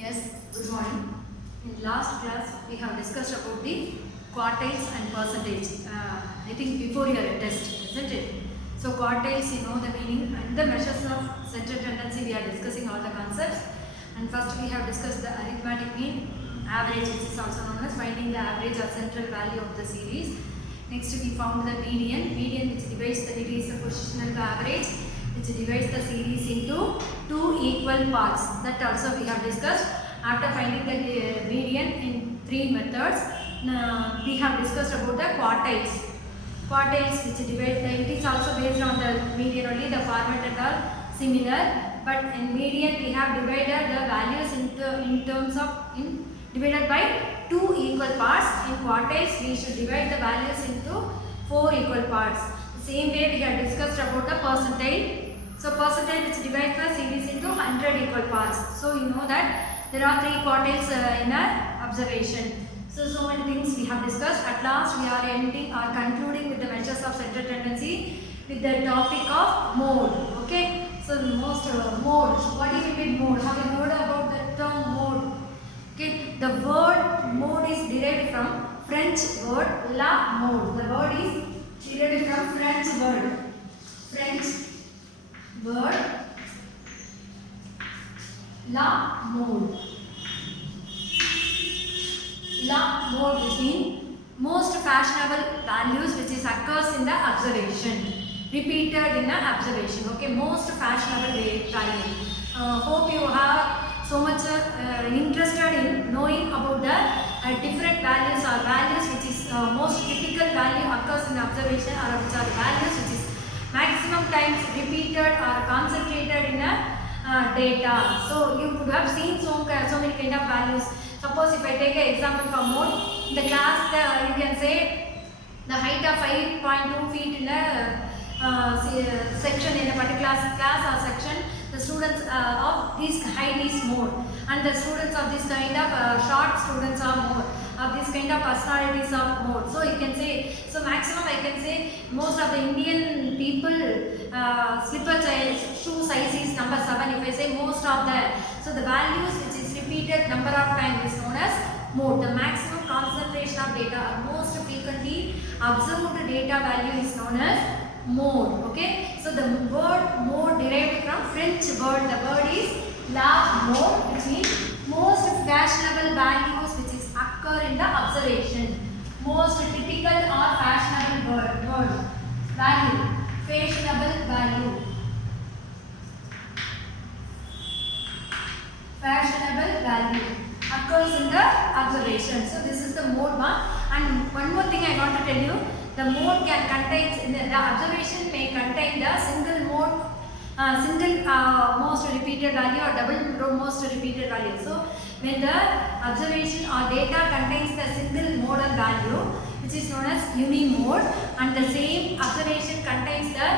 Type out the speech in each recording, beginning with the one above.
Yes, good morning. In last class, we have discussed about the quartiles and percentage. I think before your test, isn't it? So quartiles, you know the meaning, and the measures of central tendency. We are discussing all the concepts. And first, we have discussed the arithmetic mean, average, which is also known as finding the average or central value of the series. Next, we found the median, which divides the positional average, which divides the series into two equal parts. That also we have discussed. After finding the median in three methods, we have discussed about the quartiles. Quartiles which divide the, it is also based on the median only, the format and all similar. But in median we have divided the values divided by two equal parts. In quartiles we should divide the values into four equal parts. The same way we have discussed about the percentile. So percentile which divides the series into 100 equal parts. So you know that there are three quartiles in our observation. So many things we have discussed. At last we are ending or concluding with the measures of central tendency with the topic of mode. Okay. So the most mode. What do you mean by mode? Have you heard about the term mode? Okay. The word mode is derived from French word la mode. The word is derived from French word la mode. La mode is mean most fashionable values which is occurs in the observation, repeated in the observation. Okay, most fashionable value. Hope you have so much interested in knowing about the different values or values which is most typical value occurs in the observation, or which are values which is maximum times repeated or concentrated in a data. So you could have seen so many kind of values. Suppose if I take an example for mode, in the class you can say the height of 5.2 feet in a section, in a particular class or section, the students of this height is more, and the students of this kind of short students are more, of this kind of personalities are more. So you can say, so maximum I can say most of the Indian people slipper shoe size is number 7. If I say most of the, so the values which is repeated number of times is known as mode. The maximum concentration of data or most frequently observed data value is known as mode. Okay, so the word mode derived from French word. The word is la mode, which means most fashionable values which is occur in the observation. Most typical or fashionable word value, fashionable value, fashionable value occurs in the observation. So this is the mode one. And one more thing I want to tell you, the mode can contain, the observation may contain the single mode, most repeated value or double most repeated value. So when the observation or data contains the single modal value, which is known as unimode, and the same observation contains the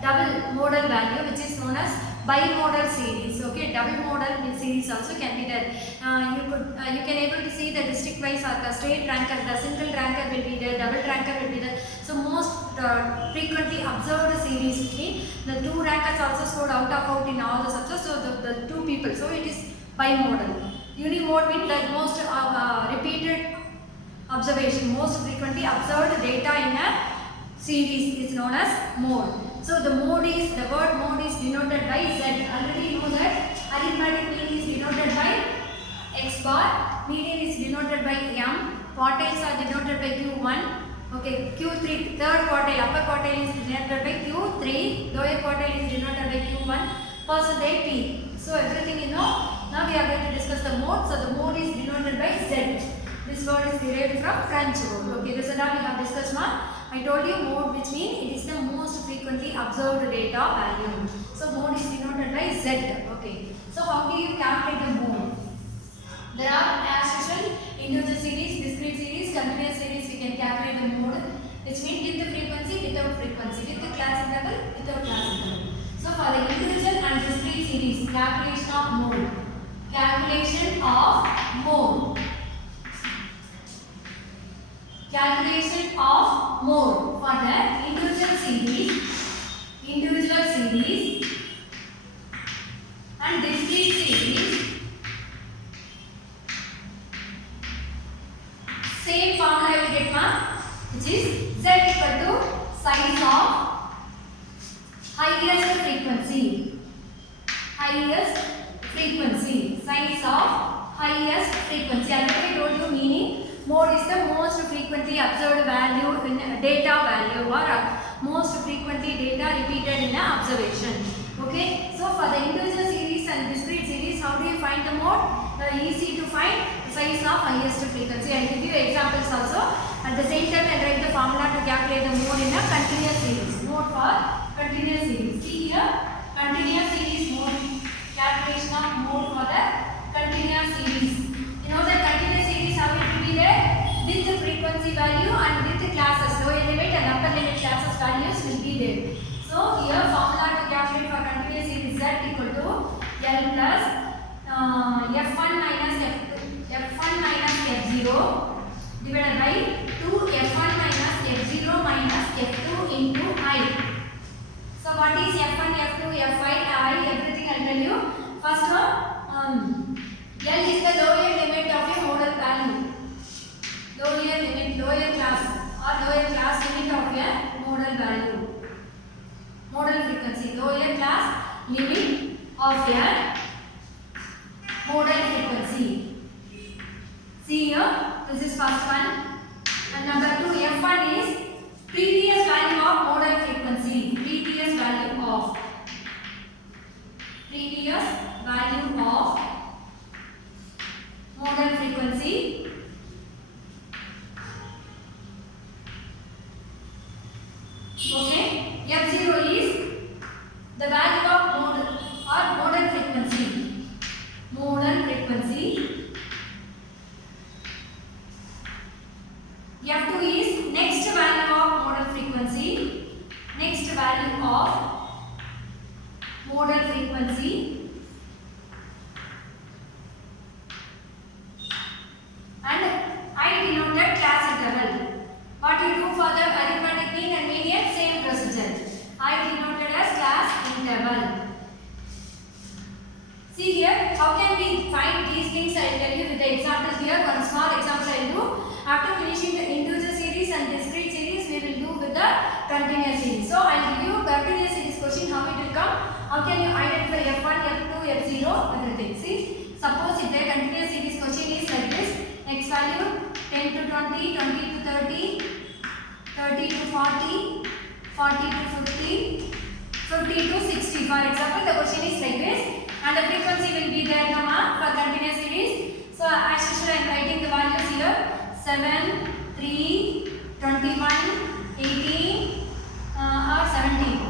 double modal value, which is known as bimodal series. Okay, double modal series also can be there. You can able to see the district wise or the state ranker, the single ranker will be there, double ranker will be there. So most frequently observed series between the two rankers also scored out in all the subjects. So the two people. So it is bimodal. Unimode means like most repeated observation, most frequently observed data in a series is known as mode. So the mode is, the word mode is denoted by Z. Already you know that arithmetic mean is denoted by X bar, median is denoted by M, quartiles are denoted by Q1. Okay, Q3, third quartile, upper quartile is denoted by Q3, lower quartile is denoted by Q1, percentage P. So everything you know. Now we are going to discuss the mode. So the mode is denoted by Z. This word is derived from French word. Okay, this is all we have discussed now. I told you mode, which means it is the most frequently observed data value. So mode is denoted by Z. Okay. So how do you calculate the mode? There are as usual integer series, discrete series, continuous series. We can calculate the mode, which means with the frequency, without frequency, with the class interval, without class interval. So for the individual and discrete series, calculation of mode. Calculation of mode. Calculation of mode for the individual series and discrete series same formula you get which is Z equal to size of highest frequency. Highest frequency. Size of highest frequency. I already told you meaning. Mode is the most frequently observed value in data value or most frequently data repeated in an observation. Okay. So for the integer series and discrete series, how do you find the mode? Easy to find the size of highest frequency. I will give you examples also. At the same time, I will write the formula to calculate the mode in a continuous series. Mode for continuous series. See here, continuous series mode. Calculation of mode for the continuous series. You know the continuous series how it will be there with the frequency value and with the classes lower limit and upper limit classes values will be there. So here formula to calculate for continuous series Z equal to L plus F1 minus F0 divided by 2 F1 minus F0 minus F2 into I. So what is F1, F2, F5, I, everything I will tell you. First one, L is the lower limit of a modal value. Lower limit, lower class or lower class limit of a modal value. Modal frequency, lower class limit of a modal frequency. See here, this is first one. And number 2, F1 is previous value of modal frequency. Previous value of modal frequency. Okay. F0 is the value of modal frequency. Modal frequency. F2 is next value of modal frequency. Next value of modal frequency. And I denoted class interval. What you do for the arithmetic mean and median, same procedure. I denoted as class interval. See here, how can we find these things? I will tell you with the example here. One small example I will do. After finishing the integer series and discrete series, we will do with the continuous series. So I will give you continuous series question, how it will come. How can you identify F1, F2, F0, everything. See, suppose if the continuous series question is like this, x value 10 to 20, 20 to 30, 30 to 40, 40 to 50, 50 to 60. For example, the question is like this. And the frequency will be there now for continuous series. So as usual I am writing the values here. 7, 3, 21, 18 or 17.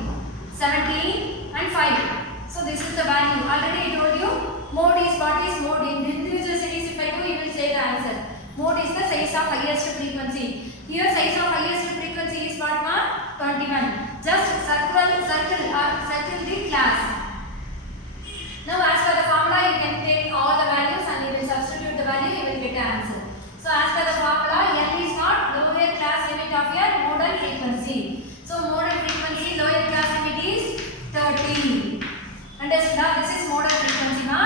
17 and 5. So this is the value. Already I told you mode is what is mode. In individual series if I do, you will say the answer. Mode is the size of highest frequency. Here size of highest frequency is what ma? 21. Just circle the class. Now as per the formula you can take all the values and you will substitute the value, you will get the answer. So as per the formula, L is not lower class limit of your modal frequency. So modal frequency lower class limit is 30. Understood? This is modal frequency ma.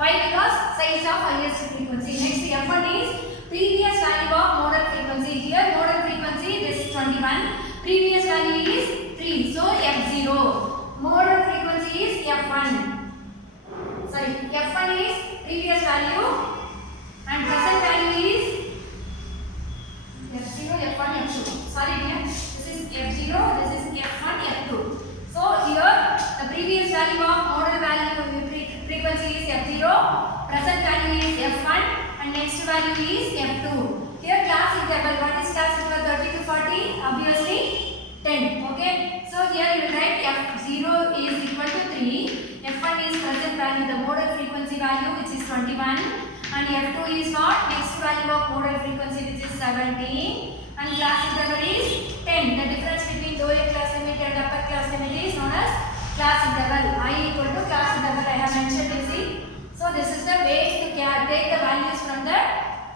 Why? Because size of highest frequency. Next F1 is previous value of modal frequency. Here modal frequency this is 21. Previous value is 3. So F0. Modal frequency is F1. Sorry, F1 is previous value and present value is F0, F1, F2. Sorry dear, this is F0, this is F1, F2. So here the previous value of modal value frequency is F0, present value is F1 and next value is F2. Here class interval, what is class interval 30 to 40? Obviously 10. Okay. So here you will write F0 is equal to 3. F1 is present value, the modal frequency value which is 21 and F2 is what? Next value of modal frequency which is 17 and class interval is 10. The difference between lower class limit and upper class limit is known as class interval. I equal to class interval I have mentioned, you see. So this is the way to take the values from the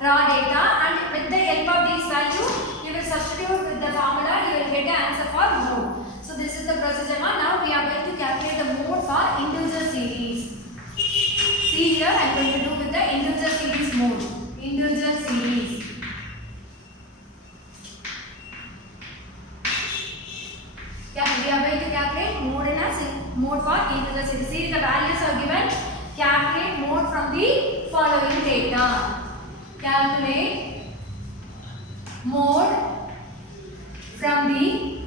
raw data and with the help of these values you will substitute with the formula, you will get the answer for mode. So this is the procedure. Now we are going to calculate the mode for integer series. See here I am going to do with the integer series mode. Integer series. from the following data. Calculate mode from the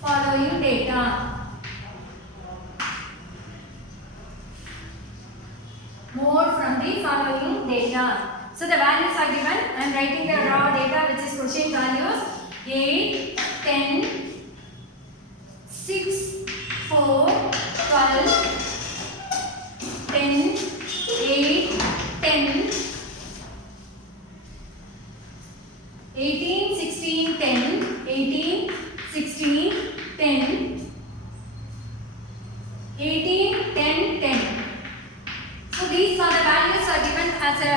following data. Mode from the following data. So the values are given. I am writing the raw data, which is quotient values 8, 10, 6, 4, 12, 10, 8, 10, 18, 16, 10, 18, 16, 10, 18, 10, 10. So these are the values are given as a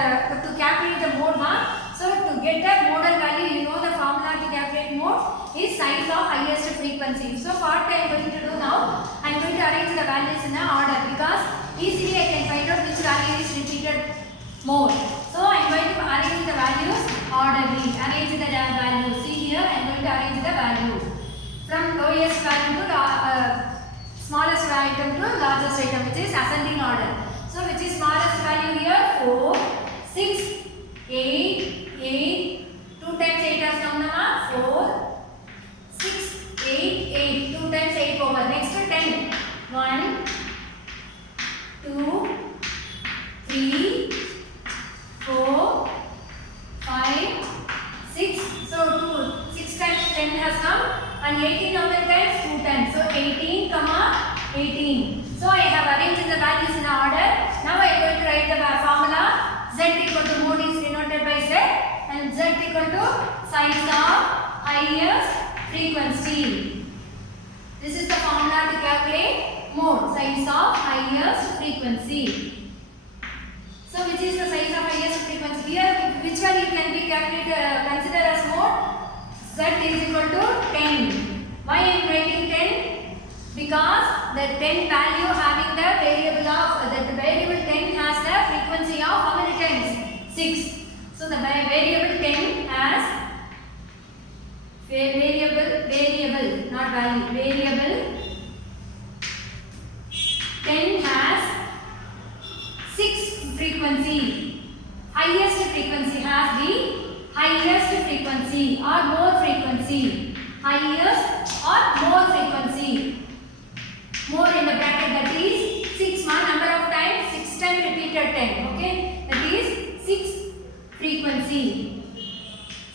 to calculate the mode mark. So to get the modal value, you know the formula to calculate mode is size of highest frequency. So what I am going to do now, I am going to arrange the values in an order because easily I can find out which value is repeated more. So I am going to arrange the values orderly. Arrange the value. See here, I am going to arrange the value from lowest value to smallest item to largest item, which is ascending order. So which is smallest value here? 4, 6, 8, 8. 2 times 8 has come now. 4, 6, 8, 8. 2 times 8 over. Next to 10. 1, 2, 3, 4, 5, 6. So 6 times 10 has come. And 18 how many times? 2 times. So 18, 18. So I have arranged the values in order. Now I am going to write the formula. Z equal to mode is denoted by Z and Z equal to size of highest frequency. This is the formula to calculate mode, size of highest frequency. So which is the size of highest frequency? Here which one you can be calculated consider as mode? Z is equal to 10. Why I am writing 10? Because the 10 value having the variable of the variable 10 has the frequency of how many times? 6. So the variable 10 has variable not value, variable 10 has 6 frequency. Highest frequency has the highest frequency or more frequency. Highest or more frequency. More in the bracket, that is 6 number of times, 6 times repeated 10. Okay, that is 6 frequency.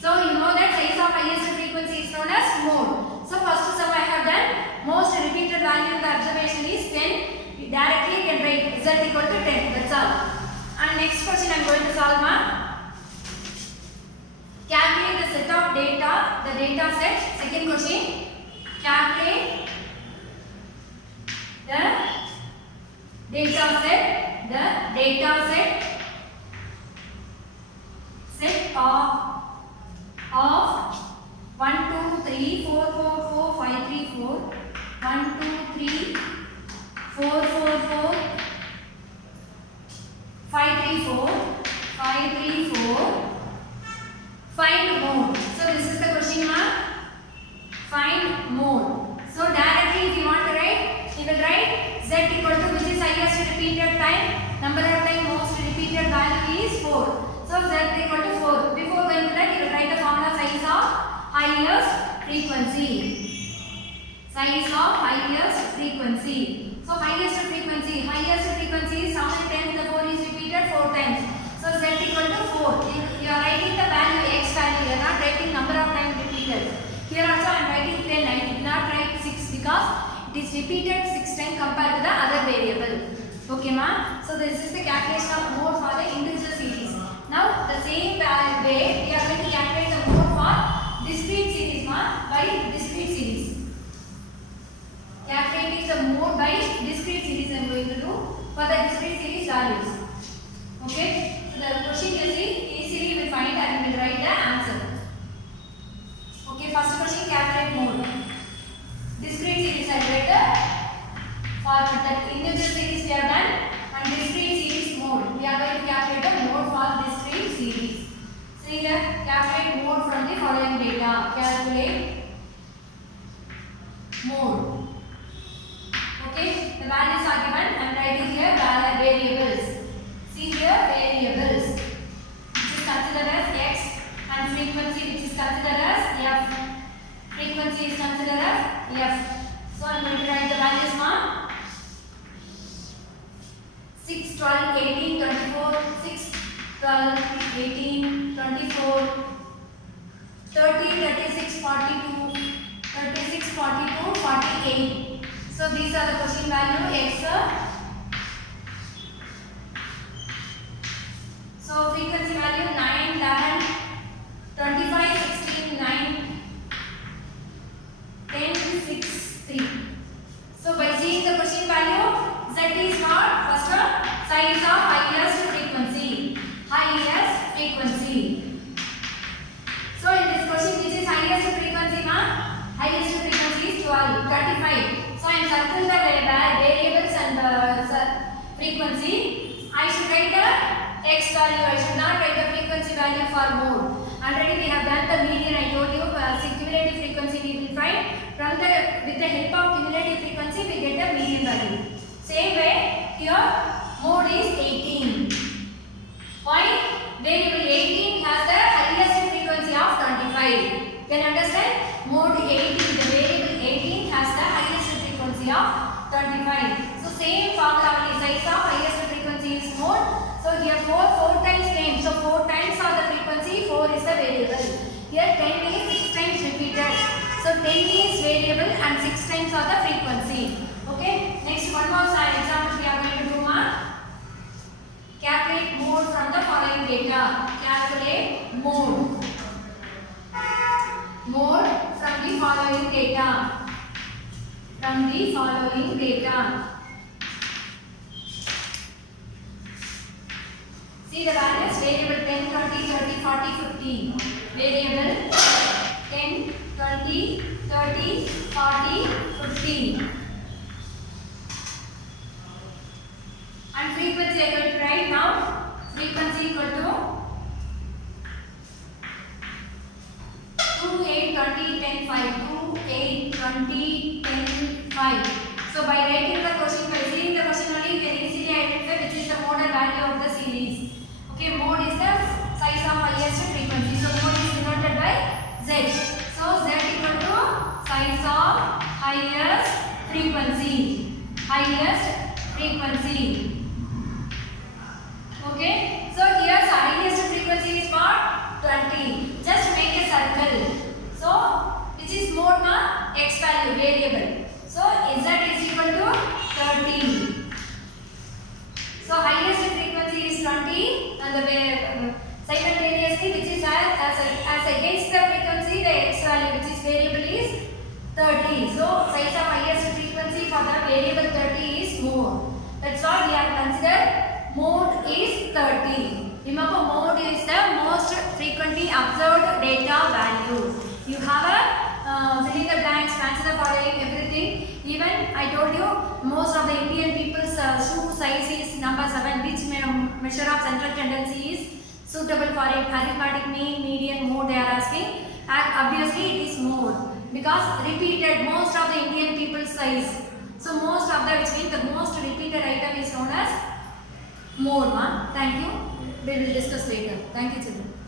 So you know that size of highest frequency is known as mode. So first sum I have done. Most repeated value in the observation is 10. Directly you can write Z equal to 10. That's all. And next question I am going to solve now. Calculate the set of data. The data set. Second question. Calculate the data set of 1, 2, 3, 4, 4, 4, 5, 3, 4, 1, 2, 3, 4, 4, 4, 5, 3, 4, 5, 3, 4. Find mode. So this is the question mark. Find mode. So directly if you want to write, you will write Z equal to which is highest repeated time. Number of time most repeated value is 4. So Z equal to 4. Before going to that, you will write the formula size of highest frequency. Size of highest frequency. So highest frequency is how many times the 4 is repeated? 4 times. So Z equal to 4. You are writing the value X value. You are not writing number of times repeated. Here also I am writing 10. I did not write 6 because it is repeated 6 times compared to the other variable. Okay ma? So this is the calculation of mode for the integer series. Now the same way we are going to calculate the mode for discrete series ma, by discrete series. Calculating the mode by discrete series I am going to do for the discrete series values. Okay? So the question you see easily will find and will write the answer. Okay, first question calculate mode. Discrete series I write for that integer series we have done and discrete series mode we frequency is considered as F. So I'm going to write the values now. 6, 12, 18, 24, 6, 12, 18, 24, 30, 36, 42, 36, 42, 48. So these are the question value X. So frequency value 9, 11, 25, 16, 9, 10, 6, 3. So by seeing the question value, Z is what? First one, size of highest frequency. Highest frequency. So in this question, which is highest frequency na? Highest frequency is 12, 35. So I am circle the variables and frequency. I should write the X value. I should not write the frequency value for mode. Already we have done the median. I told you cumulative frequency we will find from the with the help of cumulative frequency we get the median value. Same way here mode is 18. Why? Variable 18 has the highest frequency of 25. Can you understand? Mode 18, the variable 18 has the highest frequency of 25. So same formula only, size of highest frequency is mode. So here 4 times name. So 4 times of the frequency, 4 is the variable. Here 10 is 6 times repeated. So 10 is variable and 6 times of the frequency. Okay. Next one more example we are going to do ma. Calculate mode from the following data. Calculate mode. Mode from the following data. From the following data. See the values variable 10, 20, 30, 40, 50. Variable 10, 20, 30, 40, 50. And frequency I will write now. Frequency equal to 2, 8, 20, 10, 5. 2, 8, 20, 10, 5. So by writing the question, by seeing the question only, you can easily identify which is the mode and value of the series. Okay, mode is the size of highest frequency. So mode is denoted by Z. So Z equal to size of highest frequency. Highest frequency. Okay. So here the highest frequency is what? 20. Just make a circle. So which is mode na? X value variable. So Z is equal to 30. So highest frequency is 20 and the simultaneously which is as against the frequency the X value which is variable is 30. So size of highest frequency for the variable 30 is mode. That's what we have considered. Mode is 30. Remember mode is the most frequently observed data value. You have a fill in the blanks, answer the following, everything. Even I told you most of the Indian people's shoe size is number 7, which measure of central tendency is suitable for a arithmetic mean, median, mode they are asking. And obviously it is mode because repeated most of the Indian people's size. So most of the which means the most repeated item is known as mode. Thank you. We will discuss later. Thank you children.